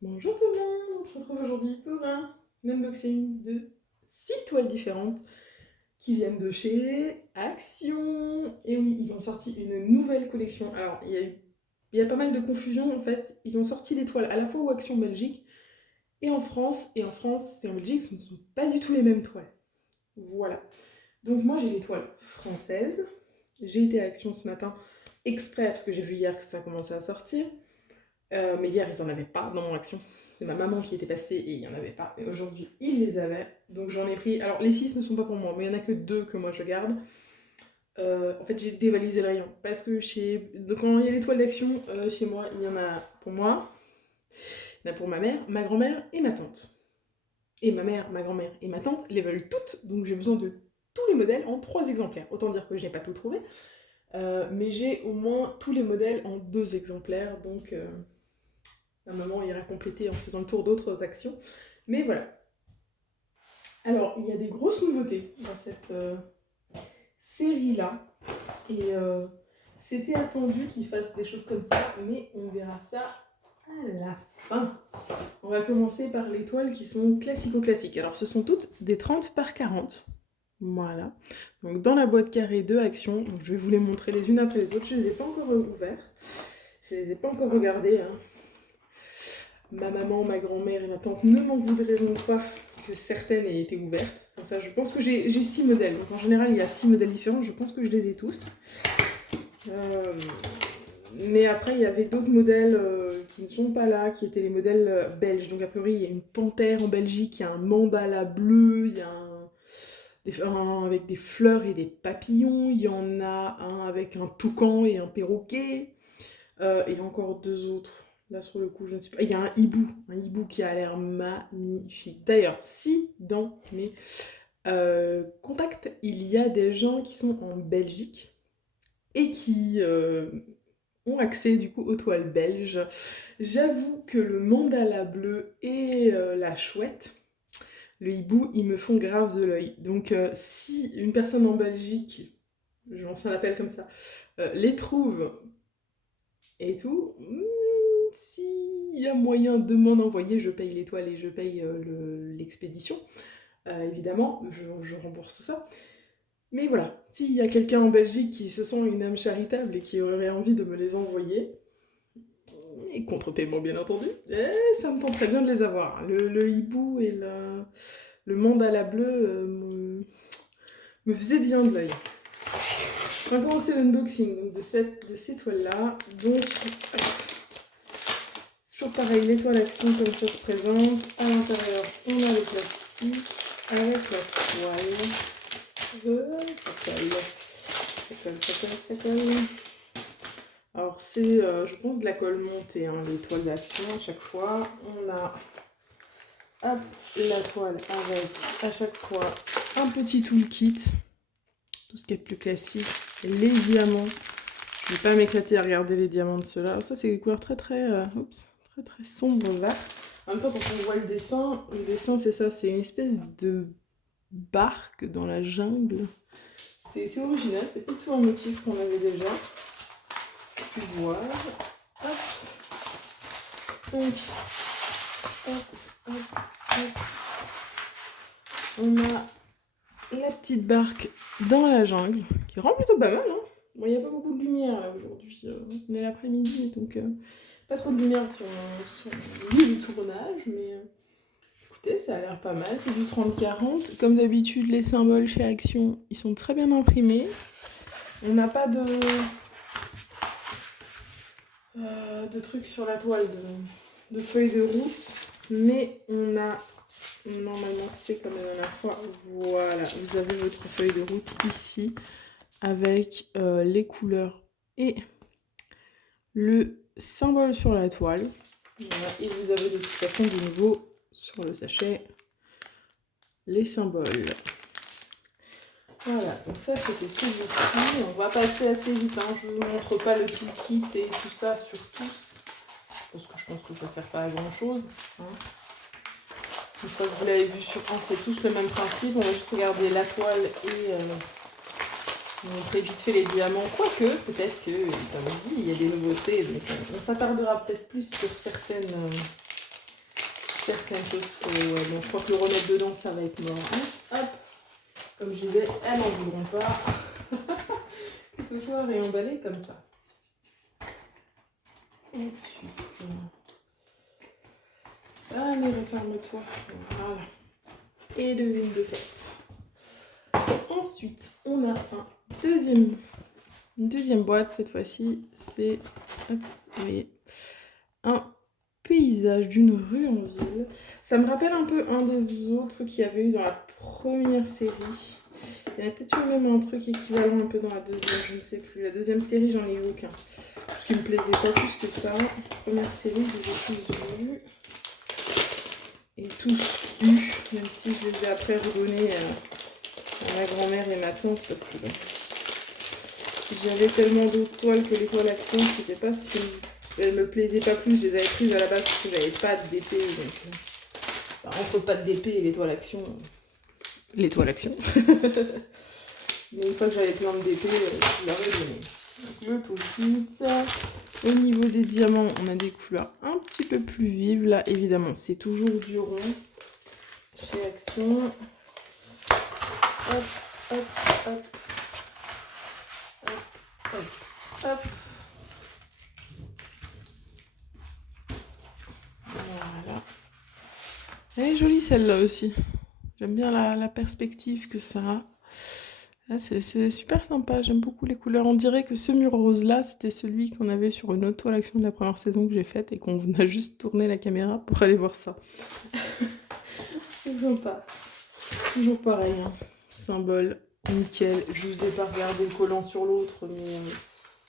Bonjour tout le monde, on se retrouve aujourd'hui pour un unboxing de 6 toiles différentes qui viennent de chez Action. Et oui, ils ont sorti une nouvelle collection. Alors, il y a pas mal de confusion en fait. Ils ont sorti des toiles à la fois au Action Belgique et en France. Et en France et en Belgique, ce ne sont pas du tout les mêmes toiles. Voilà. Donc moi j'ai des toiles françaises. J'ai été à Action ce matin exprès parce que j'ai vu hier que ça commençait à sortir. Mais hier, ils en avaient pas dans mon Action. C'est ma maman qui était passée et il n'y en avait pas. Et aujourd'hui, ils les avaient. Donc j'en ai pris. Alors, les 6 ne sont pas pour moi, mais il n'y en a que 2 que moi je garde. En fait, j'ai dévalisé le rayon. Parce que donc, quand il y a des toiles d'Action, chez moi, il y en a pour moi, il y en a pour ma mère, ma grand-mère et ma tante. Et ma mère, ma grand-mère et ma tante les veulent toutes. Donc j'ai besoin de tous les modèles en 3 exemplaires. Autant dire que je n'ai pas tout trouvé. Mais j'ai au moins tous les modèles en 2 exemplaires. Donc. Un moment ira compléter en faisant le tour d'autres actions. Mais voilà. Alors, il y a des grosses nouveautés dans cette série-là. Et c'était attendu qu'ils fassent des choses comme ça, mais on verra ça à la fin. On va commencer par les toiles qui sont classico-classiques. Alors, ce sont toutes des 30 par 40. Voilà. Donc, dans la boîte carrée de Action, je vais vous les montrer les unes après les autres. Je ne les ai pas encore ouvertes. Je ne les ai pas encore regardées. Hein. Ma maman, ma grand-mère et ma tante ne m'en voudront pas que certaines aient été ouvertes. Sans ça, je pense que j'ai 6 modèles. Donc en général, il y a 6 modèles différents. Je pense que je les ai tous. Mais après, il y avait d'autres modèles qui ne sont pas là, qui étaient les modèles belges. Donc a priori, il y a une panthère en Belgique, il y a un mandala bleu, il y a un avec des fleurs et des papillons. Il y en a un avec un toucan et un perroquet. Et encore 2 autres. Là, sur le coup, je ne sais pas. Il y a un hibou qui a l'air magnifique. D'ailleurs, si dans mes contacts, il y a des gens qui sont en Belgique et qui ont accès du coup aux toiles belges, j'avoue que le mandala bleu et la chouette, le hibou, ils me font grave de l'œil. Donc, si une personne en Belgique, je lance un appel comme ça, les trouve et tout, s'il y a moyen de m'en envoyer, je paye l'étoile et je paye l'expédition. Évidemment, je rembourse tout ça. Mais voilà, s'il y a quelqu'un en Belgique qui se sent une âme charitable et qui aurait envie de me les envoyer, et contre paiement bien entendu, ça me tenterait bien de les avoir. Le hibou et le mandala bleu me faisaient bien de l'œil. On va commencer l'unboxing de ces toiles-là. Donc, toujours pareil, l'étoile action comme ça se présente. À l'intérieur, on a le plastique avec la toile. Ça colle. Alors c'est, je pense, de la colle montée, hein, les toiles d'action à chaque fois. On a hop, la toile avec à chaque fois un petit toolkit. Tout ce qui est plus classique. Les diamants. Je ne vais pas m'éclater à regarder les diamants de ceux-là. Ça, c'est des couleurs très très sombres vert. En même temps, quand on voit le dessin c'est ça, c'est une espèce de barque dans la jungle. C'est original, c'est pas tout un motif qu'on avait déjà pu voir. Hop. Donc, hop. On a la petite barque dans la jungle, qui rend plutôt pas mal, hein. Bon, il n'y a pas beaucoup de lumière là aujourd'hui, on est l'après-midi, donc pas trop de lumière sur le lieu de tournage, mais écoutez, ça a l'air pas mal, c'est du 30-40. Comme d'habitude, les symboles chez Action, ils sont très bien imprimés. On n'a pas de trucs sur la toile, de feuilles de route, mais on a, normalement c'est comme la dernière fois, voilà, vous avez votre feuille de route ici, avec les couleurs et le symbole sur la toile. Voilà, et vous avez de toute façon de nouveau sur le sachet les symboles. Voilà, donc ça c'était celui-ci. On va passer assez vite, hein. Je ne vous montre pas le kit et tout ça sur tous, parce que je pense que ça ne sert pas à grand chose, hein. Une fois que vous l'avez vu sur un, c'est tous le même principe. On va juste regarder la toile et montrer vite fait les diamants. Quoique, peut-être que, comme on dit, il y a des nouveautés. Donc on s'attardera peut-être plus sur certaines faire quelque chose. Ouais, bon, je crois que le remettre dedans, ça va être mort. Hein. Hop. Comme je disais, elles n'en voudront pas. Que ce soit réemballé comme ça. Ensuite... Allez, referme-toi. Voilà. Et devine de fait. Ensuite, on a une deuxième boîte. Cette fois-ci, c'est un paysage d'une rue en ville. Ça me rappelle un peu un des autres qu'il y avait eu dans la première série. Il y a peut-être eu même un truc équivalent un peu dans la deuxième, je ne sais plus. La deuxième série, j'en ai eu aucun. Parce qu'il me plaisait pas plus que ça. La première série, je les ai tous vus. Et tous eus, même si je les ai après redonnés à ma grand-mère et ma tante, parce que bon, j'avais tellement d'autres toiles que les toiles action, c'était pas ce qui elles me plaisaient pas plus, je les avais prises à la base parce que j'avais pas d'épée, donc entre pas d'épée et les toiles action, mais une fois que j'avais plein d'épée, je leur ai donné. Donc le toolkit. Au niveau des diamants, on a des couleurs un petit peu plus vives. Là, évidemment, c'est toujours du rond chez Action. Hop, hop, hop. Hop, hop, hop. Voilà. Elle est jolie celle-là aussi. J'aime bien la perspective que ça a. Ah, c'est super sympa, j'aime beaucoup les couleurs. On dirait que ce mur rose là, c'était celui qu'on avait sur une autre toile action de la première saison que j'ai faite et qu'on a juste tourné la caméra pour aller voir ça. C'est sympa. Toujours pareil, hein. Symbole, nickel. Je vous ai pas regardé le collant sur l'autre, mais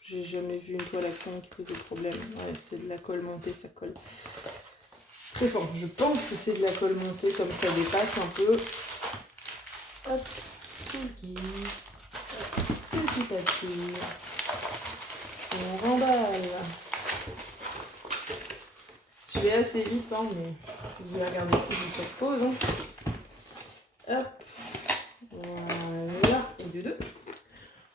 j'ai jamais vu une toile action qui posait problème. Ouais, c'est de la colle montée, ça colle. Enfin, je pense que c'est de la colle montée, comme ça dépasse un peu. Hop. Petit papier. On remballe. Je vais assez vite, hein, mais vous allez regarder plus de cette pause. Hein. Hop. Voilà. Et deux.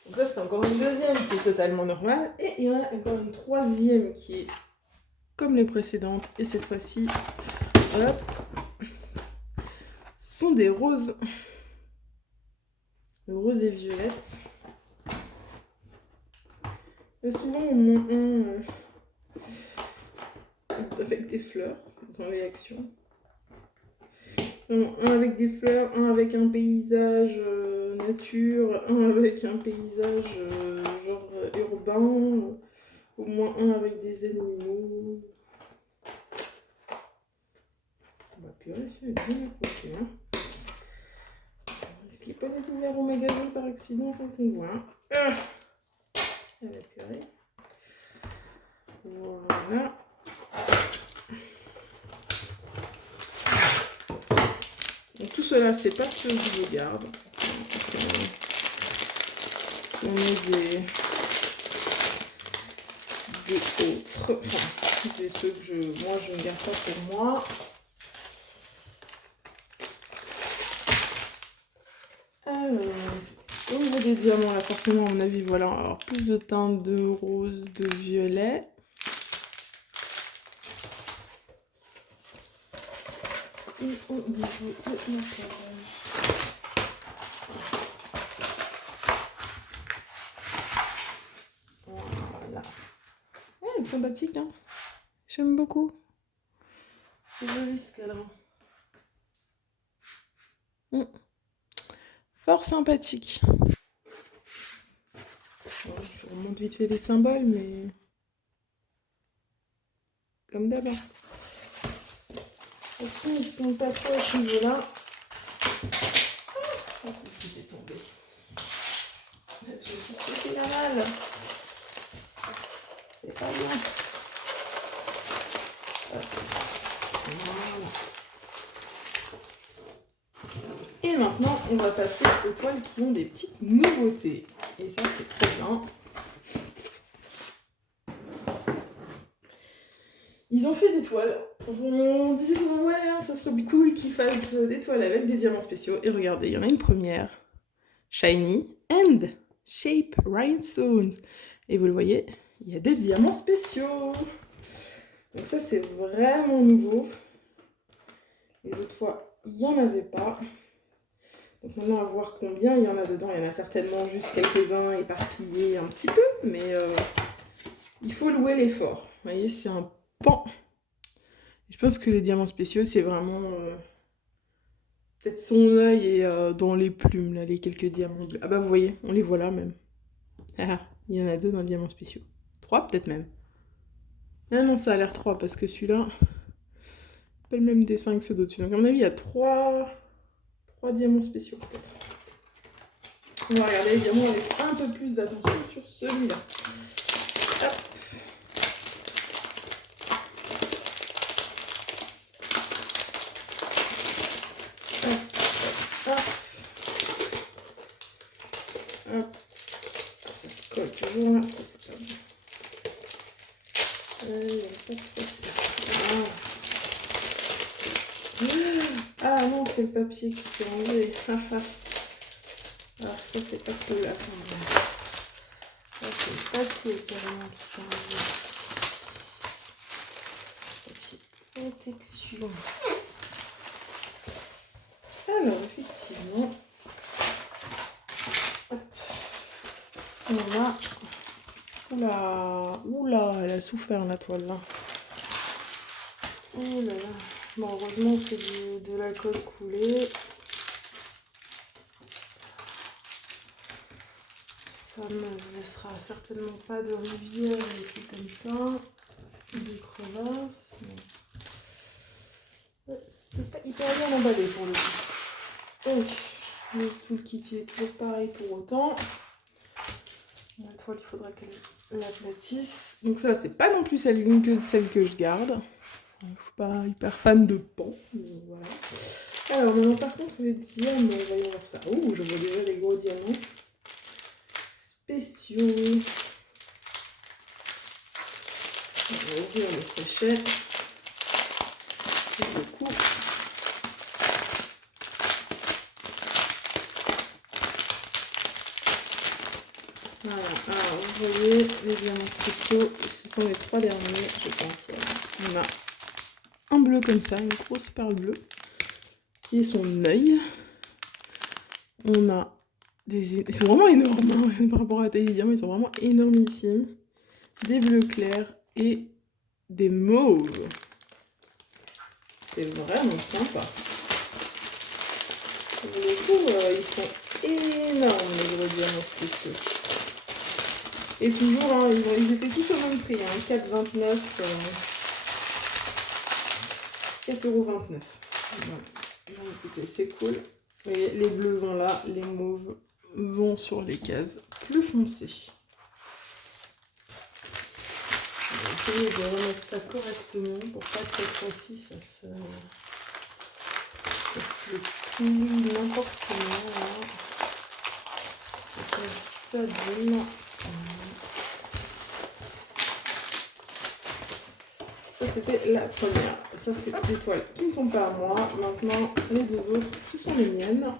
Donc là, c'est encore une deuxième qui est totalement normale. Et il y en a encore une troisième qui est comme les précédentes. Et cette fois-ci, hop. Ce sont des roses. Rose et violette. Et souvent, on met un avec des fleurs dans les actions. Un avec des fleurs, un avec un paysage nature, un avec un paysage genre urbain, au moins un avec des animaux. On va purée, celui-là est bien accroché. Hein. Est-ce qu'il n'est pas d'être ouvert au magasin par accident sans qu'on voit hein. À la purée. Voilà. Donc tout cela, c'est pas ce que je garde. On met des autres. Enfin, c'est ceux que moi, je ne garde pas pour moi. Alors, au niveau des diamants, là, forcément, à mon avis, voilà. Alors, plus de teintes de rose, de violet. Et au niveau de l'intérieur. Voilà. Ouais, sympathique, hein. J'aime beaucoup. C'est joli ce cadran. Fort sympathique. Bon, je remonte vite fait les symboles, mais comme d'abord. Attention, ils se tombent pas trop à ce niveau-là. Oh, il est tombé. C'est la malle. C'est pas bien. Et maintenant, on va passer aux toiles qui ont des petites nouveautés. Et ça, c'est très bien. Ils ont fait des toiles. On disait souvent, ouais, hein, ça serait cool qu'ils fassent des toiles avec des diamants spéciaux. Et regardez, il y en a une première. Shiny and Shape Rhinestones. Et vous le voyez, il y a des diamants spéciaux. Donc ça, c'est vraiment nouveau. Les autres fois, il n'y en avait pas. Donc maintenant, à voir combien il y en a dedans. Il y en a certainement juste quelques-uns éparpillés un petit peu, mais il faut louer l'effort. Vous voyez, c'est un pan. Je pense que les diamants spéciaux, c'est vraiment peut-être son œil et dans les plumes, là, les quelques diamants bleus. Ah bah vous voyez, on les voit là même. Ah, il y en a 2 dans les diamants spéciaux. 3 peut-être même. Ah non, ça a l'air 3 parce que celui-là, pas le même dessin que ceux d'au-dessus. Donc à mon avis, il y a 3 diamants spéciaux peut-être. On va regarder les diamants avec un peu plus d'attention sur celui-là. Hop. Hop. Ça se colle toujours là. Ça, c'est pas bien. Il y a pas trop ça. Ah non, c'est le papier qui s'est enlevé. Alors ça, c'est pas cool. Attends. Ça, c'est le papier carrément qui s'est enlevé. Papier protection. Alors, effectivement, on a... Oula, elle a souffert la toile là. Oh là là. Bon, heureusement, c'est de la colle coulée. Ça ne laissera certainement pas de rivière et tout comme ça. Des crevasses. Mais... c'était pas hyper bien emballé pour le coup. Donc, tout le kit est toujours pareil pour autant. La toile, il faudra qu'elle l'aplatisse. Donc ça, c'est pas non plus celle que je garde. Je suis pas hyper fan de pan. Voilà. Alors maintenant, par contre, les diamants, voyons voir ça. Oh, je vois déjà les gros diamants spéciaux. On va ouvrir le sachet. Du coup, voilà. Alors, vous voyez les diamants spéciaux. Ce sont les 3 derniers, je pense. Voilà. On a un bleu comme ça, une grosse perle bleue, qui est son œil. On a des... Ils sont vraiment énormes hein, par rapport à la taille des diamants, ils sont vraiment énormissimes. Des bleus clairs et des mauves. C'est vraiment sympa. Du coup, ils sont énormes les gros diamants spéciaux. Et toujours, hein, ils étaient tous au même prix, hein, 4,29 4,29 €. Voilà. Bon, écoutez, c'est cool. Et les bleus vont là, les mauves vont sur les cases plus foncées. On va essayer de remettre ça correctement pour pas que cette fois-ci ça se plie n'importe comment. Là. Ça s'abîme. Ça c'était la première. Ça c'est des toiles qui ne sont pas à moi. Maintenant les 2 autres ce sont les miennes.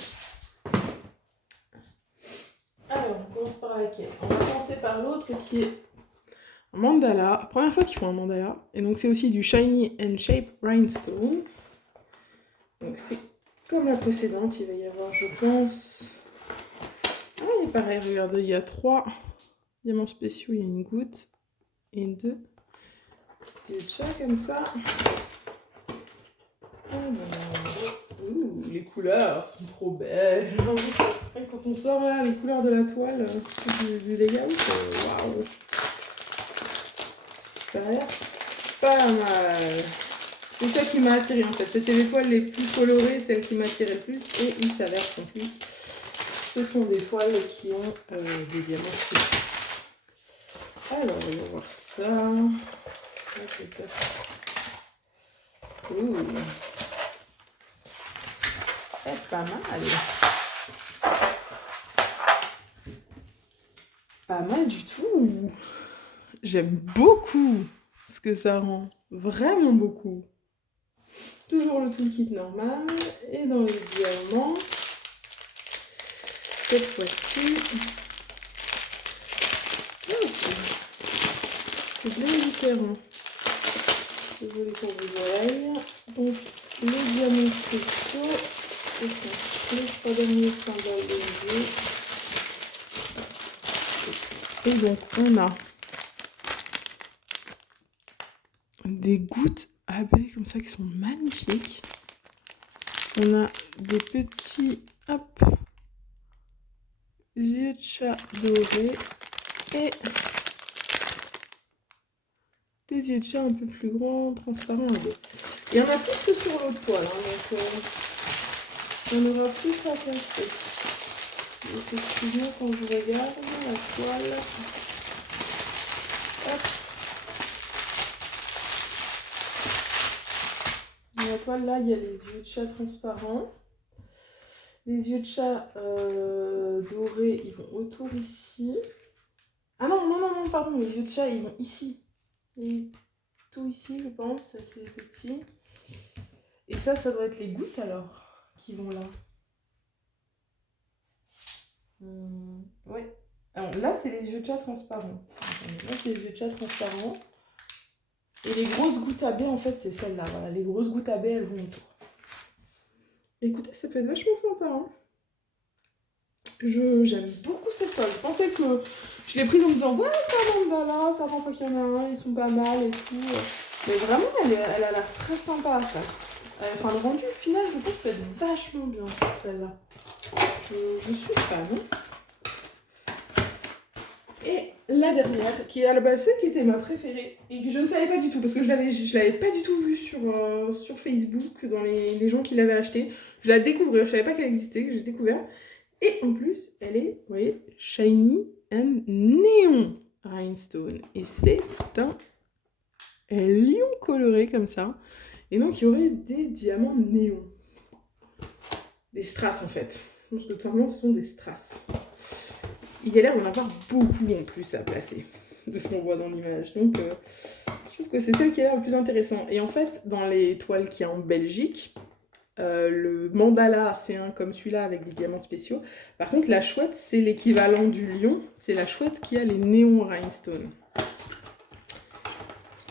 Alors on commence par laquelle? On va commencer par l'autre qui est un mandala. Première fois qu'ils font un mandala. Et donc c'est aussi du Shiny and Shape Rhinestone. Donc c'est comme la précédente. Il va y avoir je pense... Ah il est pareil, regardez, il y a 3 diamants spéciaux. Il y a une goutte et 2. Du chat comme ça. Ouh, les couleurs sont trop belles. Quand on sort là, les couleurs de la toile du layout, waouh. Ça a l'air pas mal. C'est ça qui m'a attiré en fait. C'était les toiles les plus colorées, celles qui m'attiraient le plus. Et il s'avère qu'en plus, ce sont des toiles qui ont des diamants spéciaux. Alors, on va voir ça. Ouh. C'est pas mal. Pas mal du tout. J'aime beaucoup ce que ça rend. Vraiment beaucoup. Toujours le toolkit normal. Et dans les diamants, cette fois-ci, c'est bien différent. Désolée pour vos oreilles. Donc, les diamants spéciaux. Ce sont les 3 derniers symboles de jeu. Et donc, on a des gouttes abeilles comme ça qui sont magnifiques. On a des petits, hop, yeux de chat dorés et des yeux de chat un peu plus grands, transparents abeilles. Il y en a plus que sur l'autre toile, hein, donc on aura plus à placer. Effectivement, quand je regarde la toile, hop, dans la toile là, il y a les yeux de chat transparents. Les yeux de chat dorés, ils vont autour ici. Ah non, non, non, non, pardon, les yeux de chat, ils vont ici. Et tout ici, je pense, c'est les petits. Et ça doit être les gouttes alors, qui vont là. Ouais. Alors là, c'est les yeux de chat transparents. Là, c'est les yeux de chat transparents. Et les grosses gouttes à baie, en fait, c'est celles-là. Voilà, les grosses gouttes à baie, elles vont autour. Écoutez, ça peut être vachement sympa. Hein. J'aime beaucoup cette toile. Je pensais que je l'ai prise en me disant ouais, c'est un mandala, ça rend pas qu'il y en a un, ils sont pas mal et tout. Mais vraiment, elle a l'air très sympa à faire. Enfin, le rendu final, je pense, peut être vachement bien, celle-là. Je suis fan. Et la dernière, qui est à la base celle qui était ma préférée, et que je ne savais pas du tout, parce que je l'avais pas du tout vue sur Facebook, dans les gens qui l'avaient acheté. Je la découvrais, je savais pas qu'elle existait, que j'ai découvert. Et en plus, elle est, vous voyez, shiny and neon rhinestone. Et c'est un lion coloré comme ça. Et donc, il y aurait des diamants néons. Des strass, en fait. Je pense que totalement, ce sont des strass. Il y a l'air d'en avoir beaucoup en plus à placer, de ce qu'on voit dans l'image. Donc, je trouve que c'est celle qui a l'air le plus intéressant. Et en fait, dans les toiles qu'il y a en Belgique, le mandala, c'est un comme celui-là avec des diamants spéciaux. Par contre, la chouette, c'est l'équivalent du lion. C'est la chouette qui a les néons rhinestone.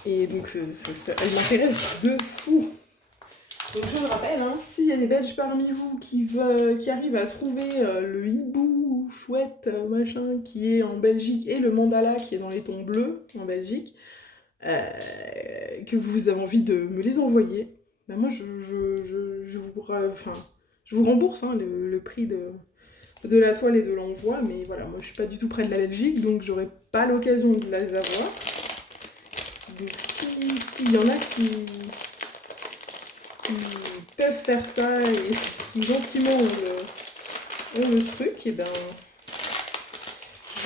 Et donc, elle m'intéresse de fou. Donc, je le rappelle, hein, s'il y a des Belges parmi vous qui arrivent à trouver le hibou chouette machin qui est en Belgique et le mandala qui est dans les tons bleus en Belgique, que vous avez envie de me les envoyer, ben moi je vous rembourse hein, le prix de la toile et de l'envoi, mais voilà, moi je suis pas du tout près de la Belgique, donc j'aurai pas l'occasion de les avoir. Donc s'il y en a qui peuvent faire ça et qui gentiment ont le truc, et ben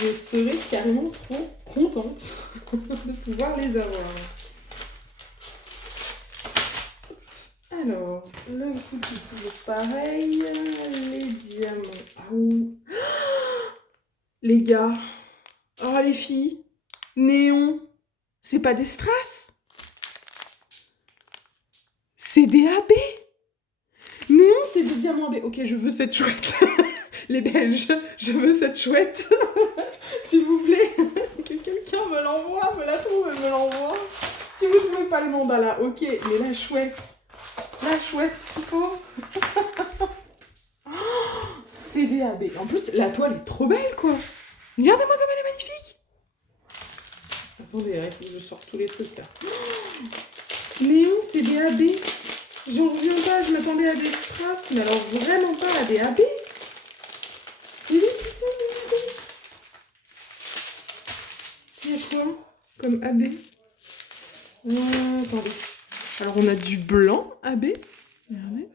je serais carrément trop contente de pouvoir les avoir. Alors, le coup est toujours pareil, les diamants. Oh. Les gars, oh les filles, néon, c'est pas des strass, c'est des AB. Néon, c'est des diamants AB. Ok, je veux cette chouette. Les Belges, je veux cette chouette. S'il vous plaît, que quelqu'un me l'envoie, me la trouve et me l'envoie. Si vous trouvez pas le mandala, ok, mais la chouette, il faut. C'est des AB. En plus, la toile est trop belle, quoi. Regardez-moi comme elle est magnifique. Attendez, je sors tous les trucs là. Néon, c'est des AB. J'en reviens pas, je m'attendais à des strass, mais alors vraiment pas à des AB. C'est des putains de AB. Il y a quoi comme AB? Attendez. Alors on a du blanc AB. Regardez.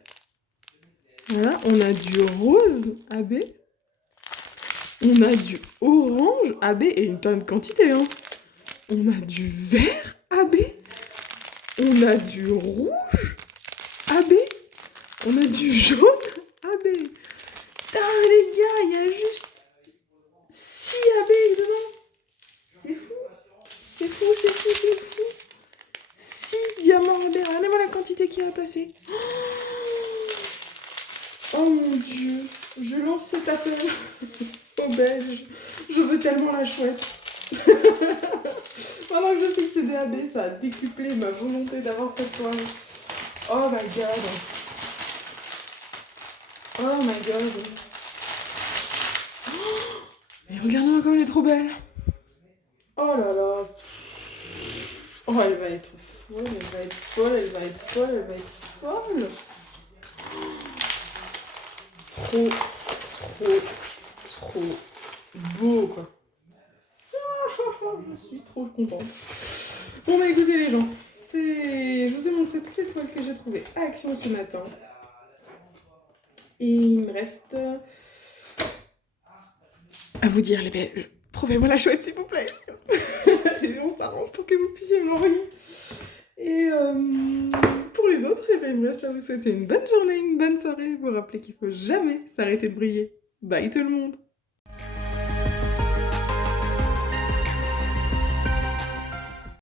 Voilà, on a du rose AB. On a du orange AB et une tonne de quantité. Hein. On a du vert AB. On a du rouge AB. On a du jaune AB. Putain les gars, il y a juste 6 AB dedans. C'est fou. C'est fou, c'est fou, c'est fou. 6 diamants AB. Regardez-moi la quantité qu'il y a à placer. Oh mon dieu. Je lance cet appel aux Belges. Je veux tellement la chouette. Pendant que je sais que c'est DAB, ça a décuplé ma volonté d'avoir cette toile. Oh my god. Oh my god. Mais regarde-moi comme elle est trop belle. Oh là là. Oh, elle va être folle, elle va être folle, elle va être folle, elle va être folle. Trop, trop, trop beau, quoi. Je suis trop contente. Bon, bah écoutez les gens, je vous ai montré toutes les toiles que j'ai trouvées à Action ce matin. Et il me reste à vous dire, les belles, trouvez-moi la chouette s'il vous plaît. Et on s'arrange pour que vous puissiez m'envoyer. Et pour les autres, eh ben, il me reste à vous souhaiter une bonne journée, une bonne soirée. Vous rappeler qu'il ne faut jamais s'arrêter de briller. Bye tout le monde.